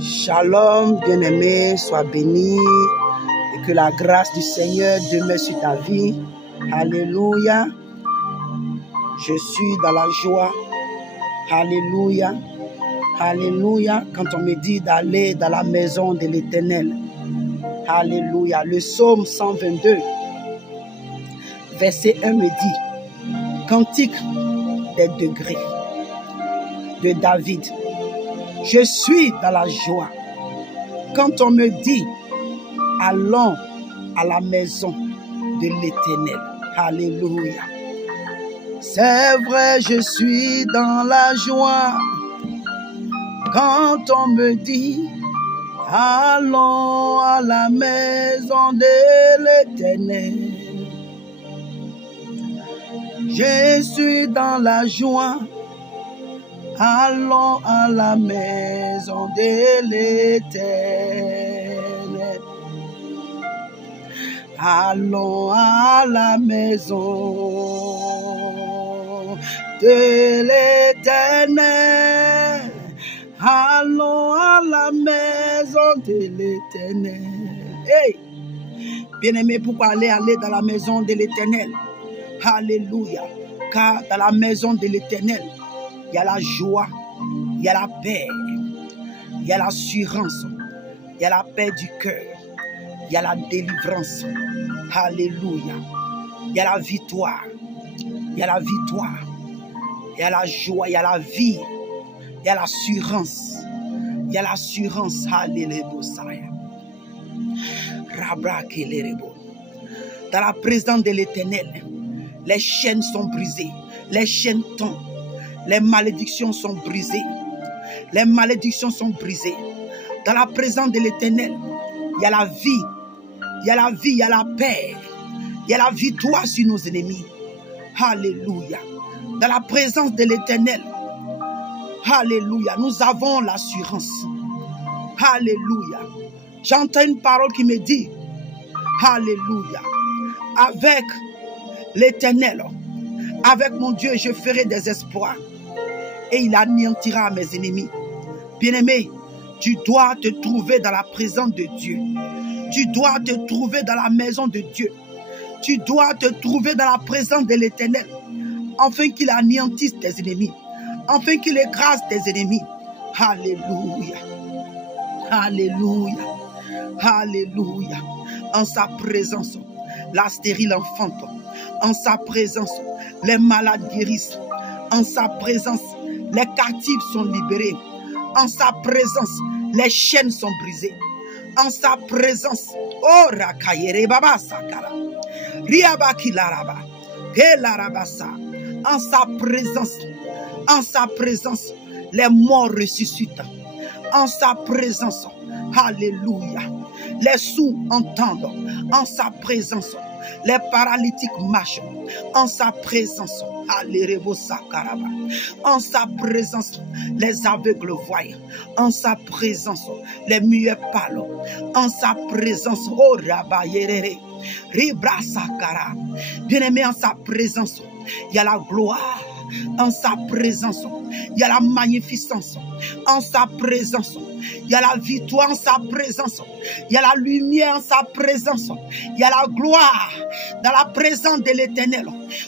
Shalom, bien-aimé, sois béni et que la grâce du Seigneur demeure sur ta vie. Alléluia. Je suis dans la joie. Alléluia. Alléluia. Quand on me dit d'aller dans la maison de l'Éternel. Alléluia. Le psaume 122, verset 1 me dit, cantique des degrés de David. Je suis dans la joie. Quand on me dit, allons à la maison de l'Éternel. Alléluia. C'est vrai, je suis dans la joie. Quand on me dit, allons à la maison de l'Éternel. Je suis dans la joie. Allons à la maison de l'Éternel. Allons à la maison de l'Éternel. Allons à la maison de l'Éternel. Hey! Bien-aimé, pourquoi aller dans la maison de l'Éternel? Alléluia. Car dans la maison de l'Éternel, il y a la joie, il y a la paix, il y a l'assurance, il y a la paix du cœur, il y a la délivrance. Alléluia. Il y a la victoire, il y a la victoire, il y a la joie, il y a la vie, il y a l'assurance, il y a l'assurance. Alléluia. Dans la présence de l'Éternel, les chaînes sont brisées, les chaînes tombent. Les malédictions sont brisées. Les malédictions sont brisées. Dans la présence de l'Éternel, il y a la vie. Il y a la vie, il y a la paix. Il y a la victoire sur nos ennemis. Alléluia. Dans la présence de l'Éternel, alléluia, nous avons l'assurance. Alléluia. J'entends une parole qui me dit, alléluia, avec l'Éternel, avec mon Dieu, je ferai des espoirs. Et il anéantira mes ennemis. Bien-aimé, tu dois te trouver dans la présence de Dieu. Tu dois te trouver dans la maison de Dieu. Tu dois te trouver dans la présence de l'Éternel. Afin qu'il anéantisse tes ennemis. Afin qu'il écrase tes ennemis. Alléluia. Alléluia. Alléluia. En sa présence, la stérile enfante. En sa présence, les malades guérissent. En sa présence, les captifs sont libérés. En sa présence, les chaînes sont brisées. En sa présence, oh rakayere baba sakara, riabaki laraba, ke larabasa. En sa présence, les morts ressuscitent. En sa présence, alléluia, les sourds entendent. En sa présence, les paralytiques marchent. En sa présence, en sa présence, les aveugles voient. En sa présence, les muets parlent. En sa présence, oh Rabayere, Ribra Sakara. Bien-aimé, en sa présence, il y a la gloire. En sa présence, il y a la magnificence. En sa présence, il y a la victoire. En sa présence, il y a la lumière. En sa présence, il y a la gloire. Dans la présence de l'Éternel.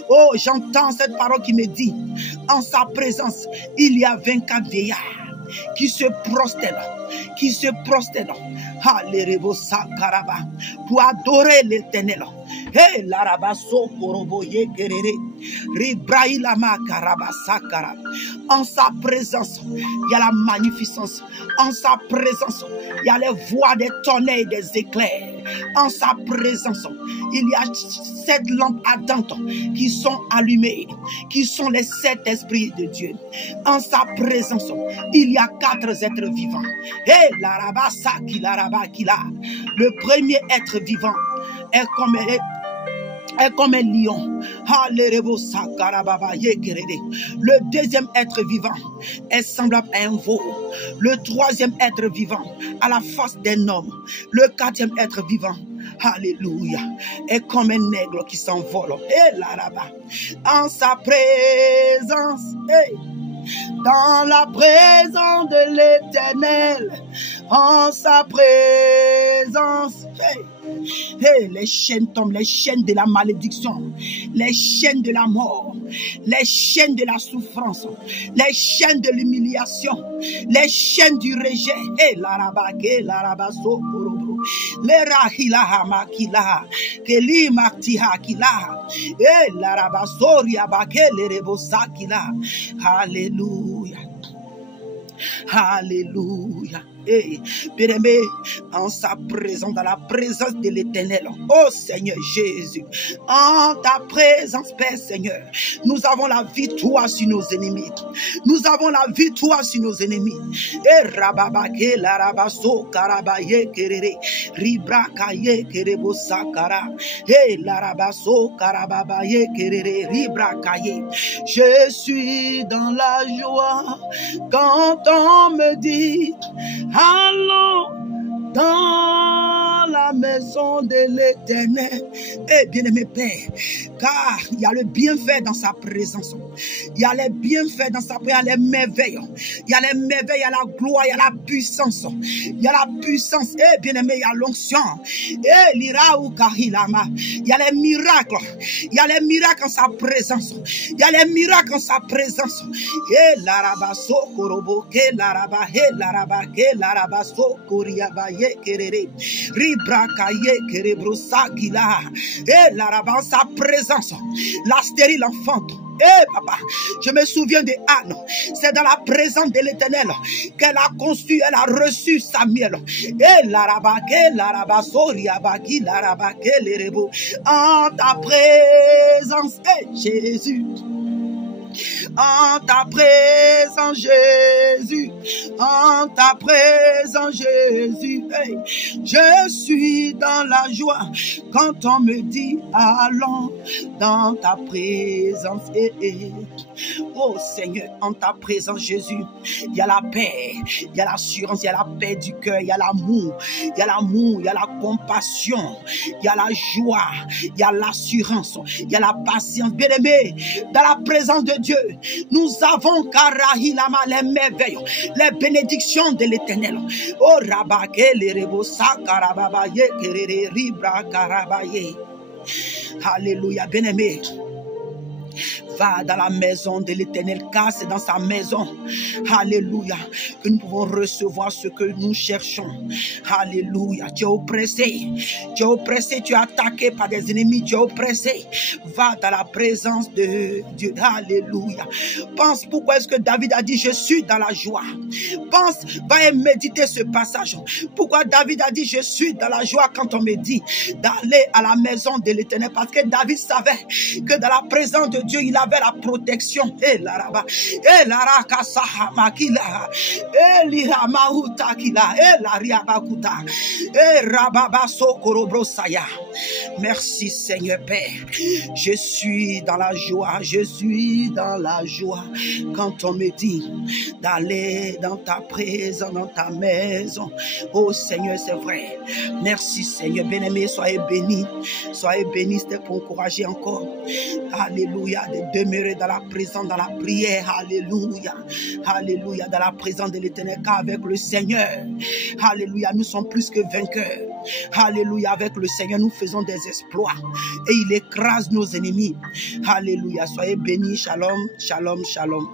Oh, j'entends cette parole qui me dit, en sa présence, il y a 24 vieillards qui se prosternent, pour adorer l'Éternel. Hey, l'arabaso koroboye kerere, ribrailama karabasakara. En sa présence, il y a la magnificence. En sa présence, il y a les voix des tonnerres et des éclairs. En sa présence, il y a 7 lampes ardentes qui sont allumées, qui sont les 7 esprits de Dieu. En sa présence, il y a 4 êtres vivants. Hey, l'arabasaki, l'arabakila. Le premier être vivant est comme un lion. Le deuxième être vivant est semblable à un veau. Le troisième être vivant à la face d'un homme. Le quatrième être vivant Alléluia. Et comme un aigle qui s'envole. Et là-bas. En sa présence. Hey. Dans la présence de l'Éternel, en sa présence, hey, les chaînes tombent, les chaînes de la malédiction, les chaînes de la mort, les chaînes de la souffrance, les chaînes de l'humiliation, les chaînes du rejet, hey, l'arabake, l'arabaso, les rahila makila, keli maktiha kila, hey, l'arabasori abake, les rebosakila, Alléluia. Alléluia. Et bien-aimé, en sa présence, dans la présence de l'Éternel, oh Seigneur Jésus, en ta présence, Père Seigneur, nous avons la victoire sur nos ennemis. Nous avons la victoire sur nos ennemis. Et rababake la rabaso karabaye kerere ribrakaye kerebo sakara. Et la rabaso karabaye kerere ribrakaye. Je suis dans la joie quand on me dit allons dans la maison de l'Éternel. Eh bien-aimé Père, car il y a le bienfait dans sa présence. Il y a les bienfaits dans sa présence, il y a les merveilles. Il y a les merveilles, il y a la gloire, il y a la puissance. Il y a la puissance. Eh bien-aimé, il y a l'onction. Eh l'ira ou kahilama. Il y a les miracles. Il y a les miracles en sa présence. Il y a les miracles en sa présence. Eh l'arabaso korobo ke l'araba he l'araba ke l'arabaso koriabaye kerere ribrakaye kerebrosa kila. Eh l'araba en sa présence. La stérile enfante. Eh papa, je me souviens de Anne. C'est dans la présence de l'Éternel qu'elle a conçu, elle a reçu Samuel. Et l'arabake, l'arabasori, abaki, l'arabake, les rebo. En ta présence, eh Jésus. En ta présence, Jésus. En ta présence, Jésus. Hey, je suis dans la joie quand on me dit allons dans ta présence. Oh Seigneur, en ta présence, Jésus, il y a la paix, il y a l'assurance, il y a la paix du cœur, il y a l'amour, il y a l'amour, il y a la compassion, il y a la joie, il y a l'assurance, il y a la patience. Bien-aimé, dans la présence de Dieu, nous avons karahilama les merveilles, les bénédictions de l'Éternel. Oh rabake les rebosa karababaye kerere ribra karabaye. Alléluia, bien-aimé. Va dans la maison de l'Éternel, car c'est dans sa maison, alléluia, que nous pouvons recevoir ce que nous cherchons. Alléluia. Tu es oppressé, tu es attaqué par des ennemis, tu es oppressé. Va dans la présence de Dieu. Alléluia. Pense pourquoi est-ce que David a dit je suis dans la joie. Pense, va et méditer ce passage. Pourquoi David a dit je suis dans la joie quand on me dit d'aller à la maison de l'Éternel, parce que David savait que dans la présence de Dieu il avait la protection. Et la raba, et la rakasaha makila, et l'iramahuta kila, et la riabakuta, et rababa sokorobrosaya. Merci Seigneur Père. Je suis dans la joie, je suis dans la joie quand on me dit d'aller dans ta présence, dans ta maison. Oh Seigneur, c'est vrai. Merci Seigneur, bien-aimé, soyez bénis, c'était pour encourager encore. Alléluia, de demeurer dans la présence, dans la prière. Alléluia, alléluia, dans la présence de l'Éternel, car avec le Seigneur, alléluia, nous sommes plus que vainqueurs. Alléluia, avec le Seigneur, nous faisons des exploits et il écrase nos ennemis. Alléluia, soyez bénis. Shalom, shalom, shalom.